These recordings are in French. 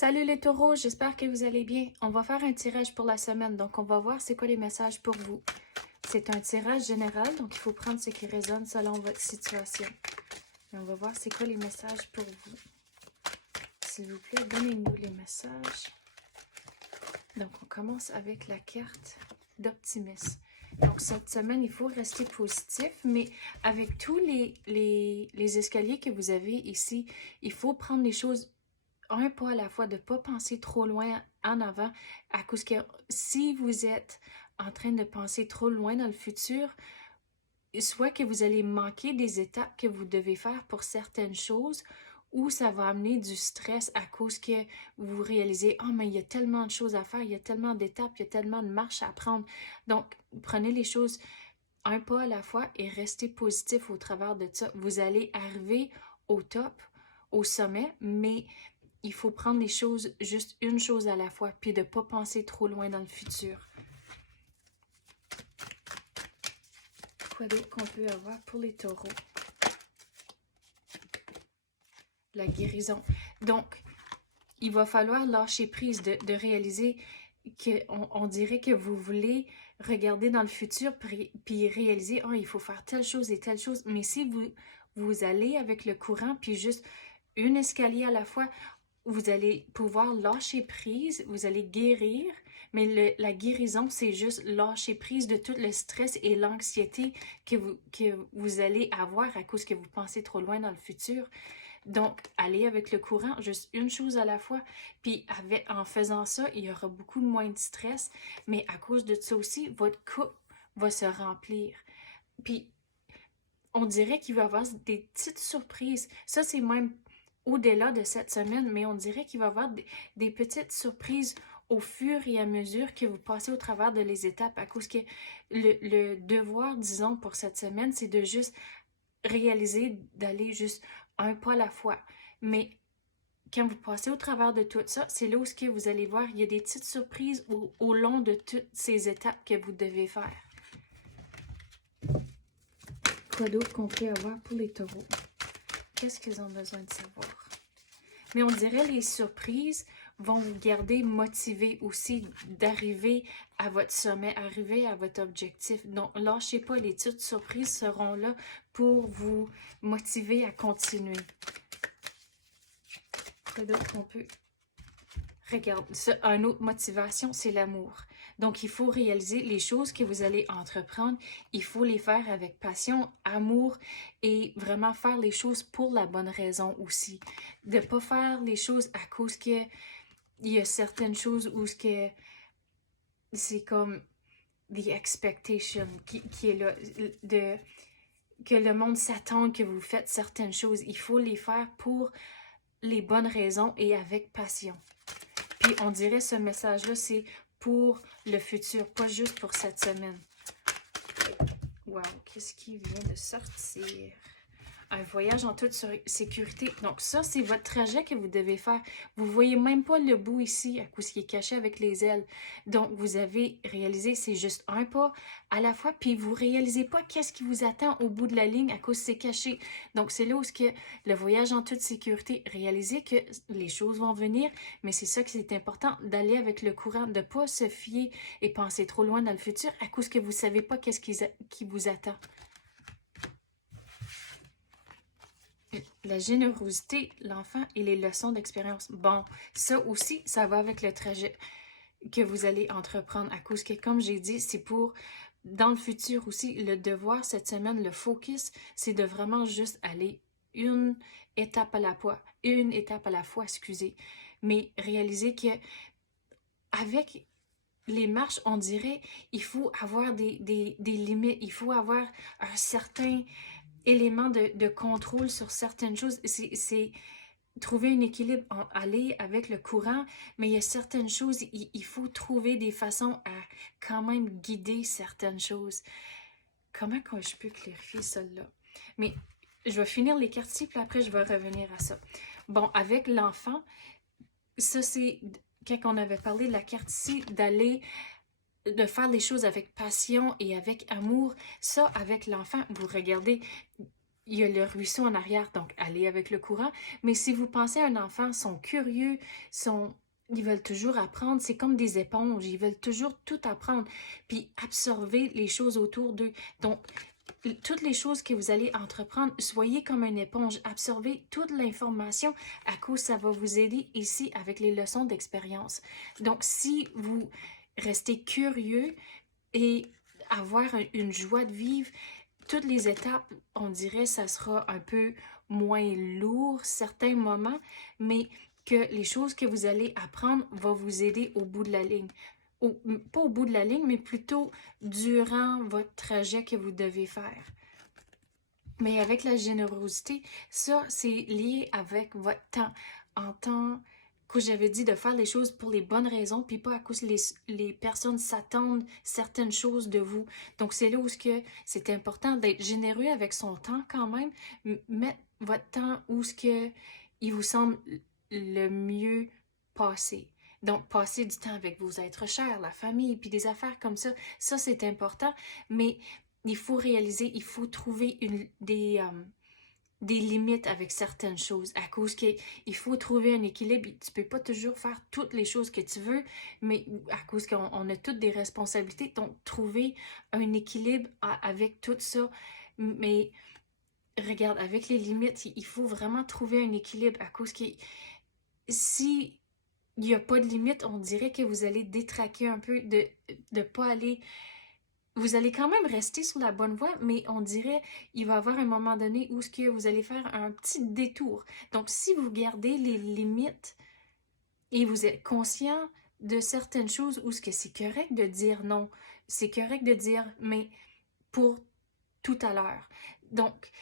Salut les taureaux, j'espère que vous allez bien. On va faire un tirage pour la semaine, donc on va voir c'est quoi les messages pour vous. C'est un tirage général, donc il faut prendre ce qui résonne selon votre situation. Et on va voir c'est quoi les messages pour vous. S'il vous plaît, donnez-nous les messages. Donc on commence avec la carte d'optimisme. Donc cette semaine, il faut rester positif, mais avec tous les escaliers que vous avez ici, il faut prendre les choses un pas à la fois, de ne pas penser trop loin en avant, à cause que si vous êtes en train de penser trop loin dans le futur, soit que vous allez manquer des étapes que vous devez faire pour certaines choses, ou ça va amener du stress à cause que vous réalisez « Oh, mais il y a tellement de choses à faire, il y a tellement d'étapes, il y a tellement de marches à prendre. » Donc, prenez les choses un pas à la fois et restez positif au travers de ça. Vous allez arriver au top, au sommet, mais il faut prendre les choses, juste une chose à la fois, puis de ne pas penser trop loin dans le futur. Quoi d'autre qu'on peut avoir pour les taureaux? La guérison. Donc, il va falloir lâcher prise, de réaliser qu'on dirait que vous voulez regarder dans le futur, puis réaliser, oh, il faut faire telle chose et telle chose. Mais si vous allez avec le courant, puis juste une escalier à la fois, vous allez pouvoir lâcher prise, vous allez guérir, mais la guérison, c'est juste lâcher prise de tout le stress et l'anxiété que vous allez avoir à cause que vous pensez trop loin dans le futur. Donc, allez avec le courant, juste une chose à la fois. Puis, en faisant ça, il y aura beaucoup moins de stress, mais à cause de ça aussi, votre coupe va se remplir. Puis, on dirait qu'il va y avoir des petites surprises. Ça, c'est même au-delà de cette semaine, mais on dirait qu'il va y avoir des petites surprises au fur et à mesure que vous passez au travers de les étapes, à cause que le devoir, disons, pour cette semaine, c'est de juste réaliser, d'aller juste un pas à la fois. Mais quand vous passez au travers de tout ça, c'est là où vous allez voir, il y a des petites surprises au long de toutes ces étapes que vous devez faire. Quoi d'autre qu'on peut avoir pour les taureaux? Qu'est-ce qu'ils ont besoin de savoir? Mais on dirait les surprises vont vous garder motivé aussi d'arriver à votre sommet, arriver à votre objectif. Donc, lâchez pas, les petites surprises seront là pour vous motiver à continuer. Quoi d'autre qu'on peut... Regarde, une autre motivation, c'est l'amour. Donc, il faut réaliser les choses que vous allez entreprendre. Il faut les faire avec passion, amour et vraiment faire les choses pour la bonne raison aussi. De ne pas faire les choses à cause que il y a certaines choses où c'est comme the expectation qui est là, que le monde s'attend que vous faites certaines choses. Il faut les faire pour les bonnes raisons et avec passion. Puis on dirait ce message-là, c'est pour le futur, pas juste pour cette semaine. Wow, qu'est-ce qui vient de sortir? Un voyage en toute sécurité. Donc ça, c'est votre trajet que vous devez faire. Vous ne voyez même pas le bout ici, à cause qu'il est caché avec les ailes. Donc, vous avez réalisé, c'est juste un pas à la fois, puis vous ne réalisez pas qu'est-ce qui vous attend au bout de la ligne à cause c'est caché. Donc, c'est là où le voyage en toute sécurité, réalisez que les choses vont venir, mais c'est ça qui est important, d'aller avec le courant, de ne pas se fier et penser trop loin dans le futur à cause que vous ne savez pas qu'est-ce qui vous attend. La générosité, l'enfant et les leçons d'expérience. Bon, ça aussi, ça va avec le trajet que vous allez entreprendre à cause que, comme j'ai dit, c'est pour, dans le futur aussi, le devoir cette semaine, le focus, c'est de vraiment juste aller une étape à la fois, excusez. Mais réaliser que avec les marches, on dirait, il faut avoir des limites, il faut avoir un certain élément de contrôle sur certaines choses. C'est trouver un équilibre, aller avec le courant, mais il y a certaines choses, il faut trouver des façons à quand même guider certaines choses. Comment je peux clarifier celle-là? Mais je vais finir les cartes ici, puis après je vais revenir à ça. Bon, avec l'enfant, ça c'est, quand on avait parlé de la carte ici, de faire les choses avec passion et avec amour, ça, avec l'enfant, vous regardez, il y a le ruisseau en arrière, donc allez avec le courant. Mais si vous pensez à un enfant, sont curieux, ils veulent toujours apprendre, c'est comme des éponges, ils veulent toujours tout apprendre, puis absorber les choses autour d'eux. Donc, toutes les choses que vous allez entreprendre, soyez comme une éponge, absorbez toute l'information à cause ça va vous aider ici avec les leçons d'expérience. Donc, si vous restez curieux et avoir une joie de vivre, toutes les étapes, on dirait, ça sera un peu moins lourd certains moments, mais que les choses que vous allez apprendre vont vous aider au bout de la ligne. Pas au bout de la ligne, mais plutôt durant votre trajet que vous devez faire. Mais avec la générosité, ça, c'est lié avec votre temps. En temps que j'avais dit de faire les choses pour les bonnes raisons, puis pas à cause les personnes s'attendent certaines choses de vous. Donc, c'est là où c'est important d'être généreux avec son temps quand même. Mettre votre temps où il vous semble le mieux passer. Donc, passer du temps avec vos êtres chers, la famille, puis des affaires comme ça c'est important. Mais il faut réaliser, il faut trouver des limites avec certaines choses à cause qu'il faut trouver un équilibre. Tu peux pas toujours faire toutes les choses que tu veux, mais à cause qu'on a toutes des responsabilités. Donc, trouver un équilibre avec tout ça. Mais regarde, avec les limites, il faut vraiment trouver un équilibre à cause que si il n'y a pas de limite, on dirait que vous allez détraquer un peu de pas aller. Vous allez quand même rester sur la bonne voie, mais on dirait il va y avoir un moment donné où vous allez faire un petit détour. Donc, si vous gardez les limites et vous êtes conscient de certaines choses où c'est correct de dire non, c'est correct de dire mais pour tout à l'heure. Donc,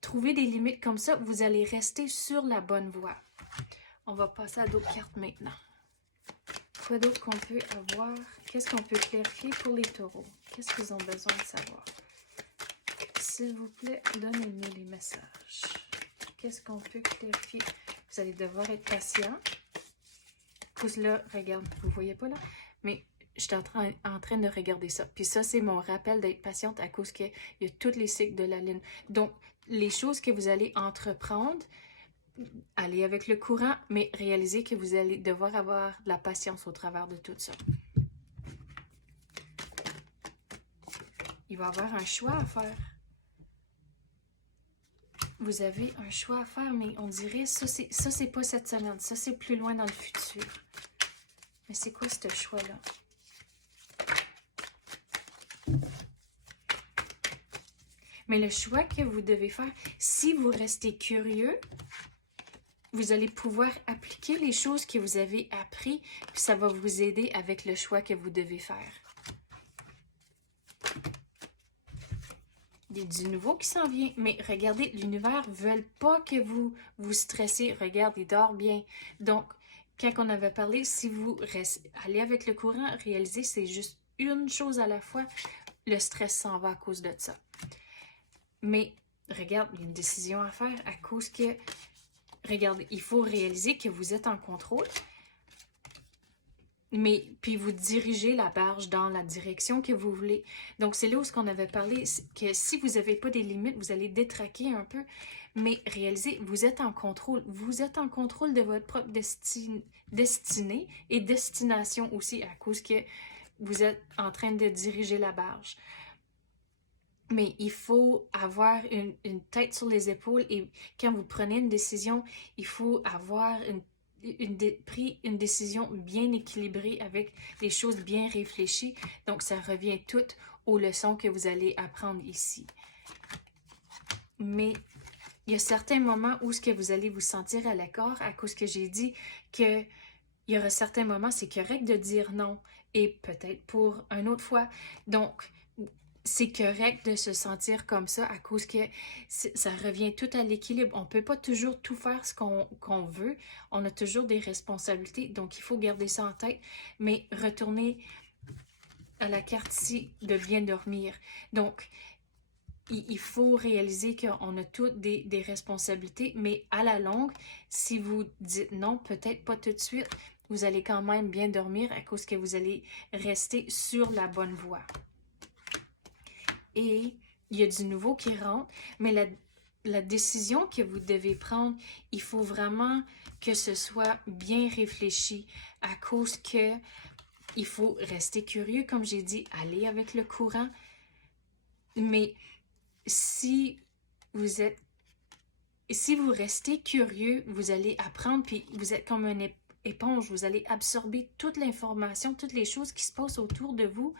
trouver des limites comme ça, vous allez rester sur la bonne voie. On va passer à d'autres cartes maintenant. Quoi d'autre qu'on peut avoir? Qu'est-ce qu'on peut clarifier pour les taureaux? Qu'est-ce qu'ils ont besoin de savoir? S'il vous plaît, donnez-nous les messages. Qu'est-ce qu'on peut clarifier? Vous allez devoir être patient. Cause là, regarde, vous voyez pas là? Mais je suis en train de regarder ça. Puis ça, c'est mon rappel d'être patiente à cause qu'il y a tous les cycles de la lune. Donc, les choses que vous allez entreprendre, allez avec le courant, mais réalisez que vous allez devoir avoir de la patience au travers de tout ça. Il va y avoir un choix à faire. Vous avez un choix à faire, mais on dirait ça c'est pas cette semaine, ça c'est plus loin dans le futur. Mais c'est quoi ce choix-là? Mais le choix que vous devez faire, si vous restez curieux, vous allez pouvoir appliquer les choses que vous avez apprises, puis ça va vous aider avec le choix que vous devez faire. Il y a du nouveau qui s'en vient, mais regardez, l'univers ne veut pas que vous vous stressez. Regarde, il dort bien. Donc, quand on avait parlé, si vous allez avec le courant, réalisez c'est juste une chose à la fois, le stress s'en va à cause de ça. Mais, regarde, il y a une décision à faire à cause que, regardez, il faut réaliser que vous êtes en contrôle, mais puis vous dirigez la barge dans la direction que vous voulez. Donc, c'est là où on avait parlé, que si vous n'avez pas des limites, vous allez détraquer un peu, mais réalisez, vous êtes en contrôle. Vous êtes en contrôle de votre propre destinée et destination aussi, à cause que vous êtes en train de diriger la barge. Mais il faut avoir une tête sur les épaules et quand vous prenez une décision, il faut avoir pris une décision bien équilibrée avec des choses bien réfléchies. Donc, ça revient tout aux leçons que vous allez apprendre ici. Mais il y a certains moments où vous allez vous sentir à l'accord à cause que j'ai dit qu'il y aura certains moments, c'est correct de dire non et peut-être pour une autre fois. Donc, c'est correct de se sentir comme ça à cause que ça revient tout à l'équilibre. On ne peut pas toujours tout faire ce qu'on veut. On a toujours des responsabilités, donc il faut garder ça en tête. Mais retourner à la carte ici de bien dormir. Donc, il faut réaliser qu'on a toutes des responsabilités, mais à la longue, si vous dites non, peut-être pas tout de suite, vous allez quand même bien dormir à cause que vous allez rester sur la bonne voie. Et il y a du nouveau qui rentre, mais la décision que vous devez prendre, il faut vraiment que ce soit bien réfléchi à cause que il faut rester curieux, comme j'ai dit, aller avec le courant. Mais si vous êtes, si vous restez curieux, vous allez apprendre, puis vous êtes comme une éponge, vous allez absorber toute l'information, toutes les choses qui se passent autour de vous.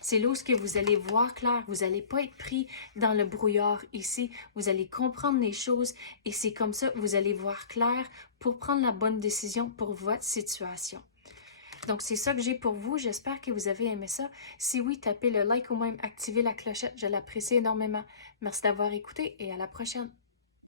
C'est là où vous allez voir clair, vous n'allez pas être pris dans le brouillard ici, vous allez comprendre les choses et c'est comme ça que vous allez voir clair pour prendre la bonne décision pour votre situation. Donc, c'est ça que j'ai pour vous. J'espère que vous avez aimé ça. Si oui, tapez le like ou même activez la clochette. Je l'apprécie énormément. Merci d'avoir écouté et à la prochaine.